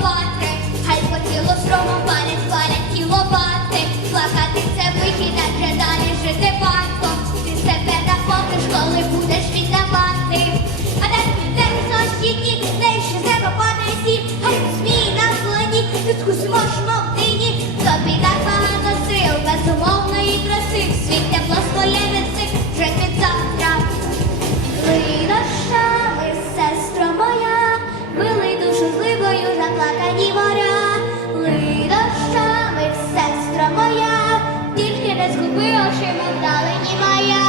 bye не згубила, що ми вдали і моя.